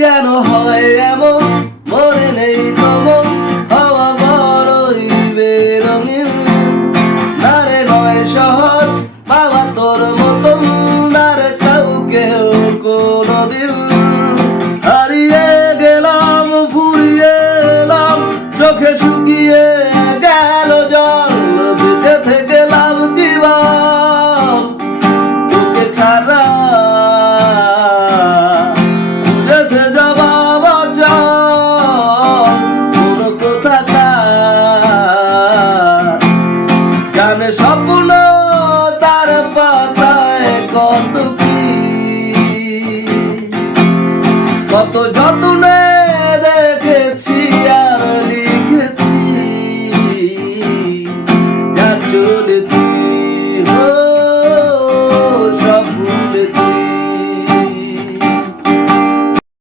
কেন হয় এমন মনে নেই তোমার হওয়া বড়ই বেরঙিন নারে নয় সহজ বাবা তোর মতন নারে কাউকেও কোনদিন হারিয়ে গেলাম ফুরিয়ে এলাম চোখে শুকিয়ে গেল জল বেঁচে থেকে লাভ কি বাপ তোকে ছাড়া বুঝেছে জবাব কোনো কোথাকার জানে স্বপ্ন তার পাতায় কত কি কত যত্ন